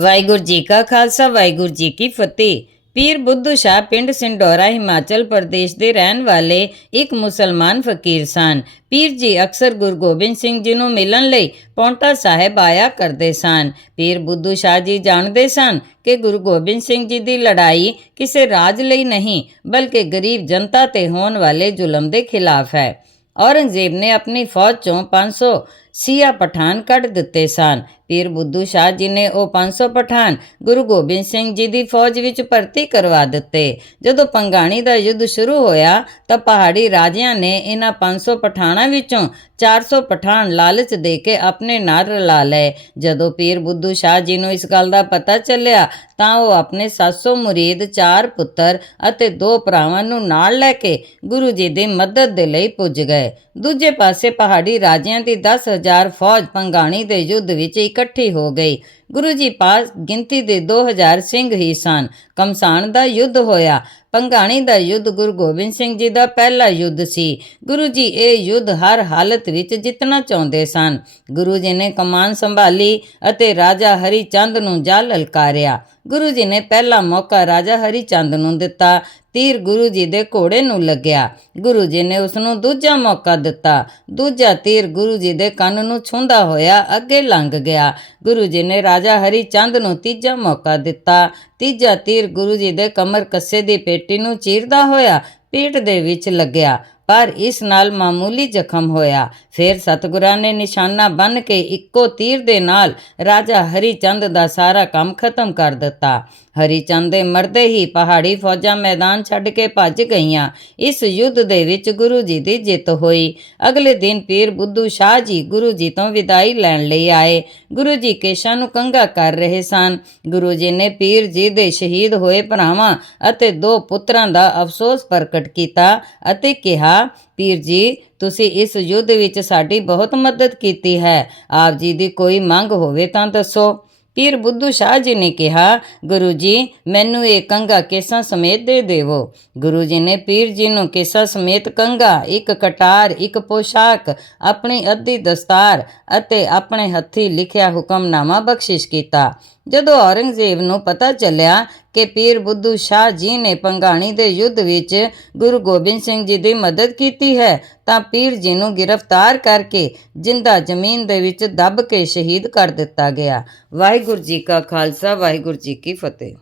ਵਾਹਿਗੁਰੂ ਜੀ ਕਾ ਖਾਲਸਾ, ਵਾਹਿਗੁਰੂ ਜੀ ਕੀ ਫਤਿਹ। ਪੀਰ ਬੁੱਧੂ ਸ਼ਾਹ ਪਿੰਡ ਸਿੰਡੋਰਾ, ਹਿਮਾਚਲ ਪ੍ਰਦੇਸ਼ ਦੇ ਰਹਿਣ ਵਾਲੇ ਇੱਕ ਮੁਸਲਮਾਨ ਫਕੀਰ ਸਨ। ਪੀਰ ਜੀ ਅਕਸਰ ਗੁਰੂ ਗੋਬਿੰਦ ਸਿੰਘ ਜੀ ਨੂੰ ਮਿਲਣ ਲਈ ਪੌਂਟਾ ਸਾਹਿਬ ਆਇਆ ਕਰਦੇ ਸਨ। ਪੀਰ ਬੁੱਧੂ ਸ਼ਾਹ ਜੀ ਜਾਣਦੇ ਸਨ ਕਿ ਗੁਰੂ ਗੋਬਿੰਦ ਸਿੰਘ ਜੀ ਦੀ ਲੜਾਈ ਕਿਸੇ ਰਾਜ ਲਈ ਨਹੀਂ, ਬਲਕਿ ਗਰੀਬ ਜਨਤਾ ਤੇ ਹੋਣ ਵਾਲੇ ਜ਼ੁਲਮ ਦੇ ਖਿਲਾਫ ਹੈ। ਔਰੰਗਜ਼ੇਬ ਨੇ ਆਪਣੀ ਫੌਜ ਚੋਂ 500 ਸੀਆ ਪਠਾਨ ਕੱਢ ਦਿੱਤੇ ਸਨ। ਪੀਰ ਬੁੱਧੂ ਸ਼ਾਹ ਜੀ ਨੇ ਉਹ 500 ਪਠਾਨ ਗੁਰੂ ਗੋਬਿੰਦ ਸਿੰਘ ਜੀ ਦੀ ਫੌਜ ਵਿੱਚ ਭਰਤੀ ਕਰਵਾ ਦਿੱਤੇ। ਜਦੋਂ ਪੰਗਾਣੀ ਦਾ ਯੁੱਧ ਸ਼ੁਰੂ ਹੋਇਆ, ਤਾਂ ਪਹਾੜੀ ਰਾਜਿਆਂ ਨੇ ਇਹਨਾਂ 500 ਪਠਾਨਾਂ ਵਿੱਚੋਂ 400 ਪਠਾਨ ਲਾਲਚ ਦੇ ਕੇ ਆਪਣੇ ਨਾਲ ਰਲਾ ਲਏ। ਜਦੋਂ ਪੀਰ ਬੁੱਧੂ ਸ਼ਾਹ ਜੀ ਨੂੰ ਇਸ ਗੱਲ ਦਾ ਪਤਾ ਚੱਲਿਆ, ਤਾਂ ਉਹ ਆਪਣੇ 700 ਮੁਰੀਦ, ਚਾਰ ਪੁੱਤਰ ਅਤੇ ਦੋ ਭਰਾਵਾਂ ਨੂੰ ਨਾਲ ਲੈ ਕੇ ਗੁਰੂ ਜੀ ਦੀ ਮਦਦ ਦੇ ਲਈ ਪੁੱਜ ਗਏ। ਦੂਜੇ ਪਾਸੇ ਪਹਾੜੀ ਰਾਜਿਆਂ ਦੀ 10000 ਫੌਜ ਪੰਗਾਣੀ ਦੇ ਯੁੱਧ ਵਿੱਚ ਇਕੱਠੀ ਹੋ ਗਈ। ਗੁਰੂ ਜੀ ਪਾਸ ਗਿਣਤੀ ਦੇ 2000 ਸਿੰਘ ਹੀ ਸਨ। ਕਮਸਾਨ ਦਾ ਯੁੱਧ ਹੋਇਆ। ਪੰਗਾਣੀ ਦਾ ਯੁੱਧ ਗੁਰੂ ਗੋਬਿੰਦ ਸਿੰਘ ਜੀ ਦਾ ਪਹਿਲਾ ਯੁੱਧ ਸੀ। ਗੁਰੂ ਜੀ ਇਹ ਯੁੱਧ ਹਰ ਹਾਲਤ ਵਿੱਚ ਜਿੱਤਣਾ ਚਾਹੁੰਦੇ ਸਨ। ਗੁਰੂ ਜੀ ਨੇ ਕਮਾਨ ਸੰਭਾਲੀ ਅਤੇ ਰਾਜਾ ਹਰੀ ਚੰਦ ਨੂੰ ਜਾ ਲਲਕਾਰਿਆ। ਗੁਰੂ ਜੀ ਨੇ ਪਹਿਲਾ ਮੌਕਾ ਰਾਜਾ ਹਰੀ ਚੰਦ ਨੂੰ ਦਿੱਤਾ। ਤੀਰ ਗੁਰੂ ਜੀ ਦੇ ਘੋੜੇ ਨੂੰ ਲੱਗਿਆ। ਗੁਰੂ ਜੀ ਨੇ ਉਸ ਨੂੰ ਦੂਜਾ ਮੌਕਾ ਦਿੱਤਾ। ਦੂਜਾ ਤੀਰ ਗੁਰੂ ਜੀ ਦੇ ਕੰਨ ਨੂੰ ਛੁੰਦਾ ਹੋਇਆ ਅੱਗੇ ਲੰਘ ਗਿਆ। ਗੁਰੂ ਜੀ ਨੇ ਰਾਜਾ ਹਰੀ ਚੰਦ ਨੂੰ ਤੀਜਾ ਮੌਕਾ ਦਿੱਤਾ। ਤੀਜਾ ਤੀਰ ਗੁਰੂ ਜੀ ਦੇ ਕਮਰ ਕੱਸੇ ਦੀ ਪੇਟੀ ਨੂੰ ਚੀਰਦਾ ਹੋਇਆ ਪੀਠ ਦੇ ਵਿੱਚ ਲੱਗਿਆ, ਪਰ ਇਸ ਨਾਲ ਮਾਮੂਲੀ ਜ਼ਖਮ ਹੋਇਆ। ਫਿਰ ਸਤਿਗੁਰਾਂ ਨੇ ਨਿਸ਼ਾਨਾ ਬੰਨ ਕੇ ਇੱਕੋ ਤੀਰ ਦੇ ਨਾਲ ਰਾਜਾ ਹਰੀ ਚੰਦ ਦਾ ਸਾਰਾ ਕੰਮ ਖਤਮ ਕਰ ਦਿੱਤਾ। ਹਰੀ ਚੰਦ ਦੇ ਮਰਦੇ ਹੀ ਪਹਾੜੀ ਫੌਜਾਂ ਮੈਦਾਨ ਛੱਡ ਕੇ ਭੱਜ ਗਈਆਂ। ਇਸ ਯੁੱਧ ਦੇ ਵਿੱਚ ਗੁਰੂ ਜੀ ਦੀ ਜਿੱਤ ਹੋਈ। ਅਗਲੇ ਦਿਨ ਪੀਰ ਬੁੱਧੂ ਸ਼ਾਹ ਜੀ ਗੁਰੂ ਜੀ ਤੋਂ ਵਿਦਾਈ ਲੈਣ ਲਈ ਆਏ। ਗੁਰੂ ਜੀ ਕੇਸ਼ਾਂ ਨੂੰ ਕੰਗਾ ਕਰ ਰਹੇ ਸਨ। ਗੁਰੂ ਜੀ ਨੇ ਪੀਰ ਜੀ ਦੇ ਸ਼ਹੀਦ ਹੋਏ ਭਰਾਵਾਂ ਅਤੇ ਦੋ ਪੁੱਤਰਾਂ ਦਾ ਅਫਸੋਸ ਪ੍ਰਗਟ ਕੀਤਾ ਅਤੇ ਕਿਹਾ, ਪੀਰ ਜੀ, ਤੁਸੀਂ ਇਸ ਯੁੱਧ ਵਿੱਚ ਸਾਡੀ ਬਹੁਤ ਮਦਦ ਕੀਤੀ ਹੈ। ਆਪ ਜੀ ਦੀ ਕੋਈ ਮੰਗ ਹੋਵੇ ਤਾਂ ਦੱਸੋ। ਪੀਰ ਬੁੱਧੂ ਸ਼ਾਹ ਜੀ ਨੇ ਕਿਹਾ, ਗੁਰੂ ਜੀ, ਮੈਨੂੰ ਇਹ ਕੰਗਾ ਕੇਸਾਂ ਸਮੇਤ ਦੇ ਦੇਵੋ? ਗੁਰੂ ਜੀ ਨੇ ਪੀਰ ਜੀ ਨੂੰ ਕੇਸਾਂ ਸਮੇਤ ਕੰਗਾ ਇੱਕ ਕਟਾਰ, ਇੱਕ ਪੋਸ਼ਾਕ, ਆਪਣੀ ਅੱਧੀ ਦਸਤਾਰ ਅਤੇ ਆਪਣੇ ਹੱਥੀ ਲਿਖਿਆ ਹੁਕਮਨਾਮਾ ਬਖਸ਼ਿਸ਼ ਕੀਤਾ। ਜਦੋਂ ਔਰੰਗਜ਼ੇਬ ਨੂੰ ਪਤਾ ਚੱਲਿਆ ਕਿ ਪੀਰ ਬੁੱਧੂ ਸ਼ਾਹ ਜੀ ਨੇ ਪੰਗਾਣੀ ਦੇ ਯੁੱਧ ਵਿੱਚ ਗੁਰੂ ਗੋਬਿੰਦ ਸਿੰਘ ਜੀ ਦੀ ਮਦਦ ਕੀਤੀ ਹੈ, ਤਾਂ ਪੀਰ ਜੀ ਨੂੰ ਗ੍ਰਿਫਤਾਰ ਕਰਕੇ ਜਿੰਦਾ ਜ਼ਮੀਨ ਦੇ ਵਿੱਚ ਦੱਬ ਕੇ ਸ਼ਹੀਦ ਕਰ ਦਿੱਤਾ ਗਿਆ। ਵਾਹਿਗੁਰੂ ਜੀ ਕਾ ਖਾਲਸਾ, ਵਾਹਿਗੁਰੂ ਜੀ ਕੀ ਫਤਿਹ।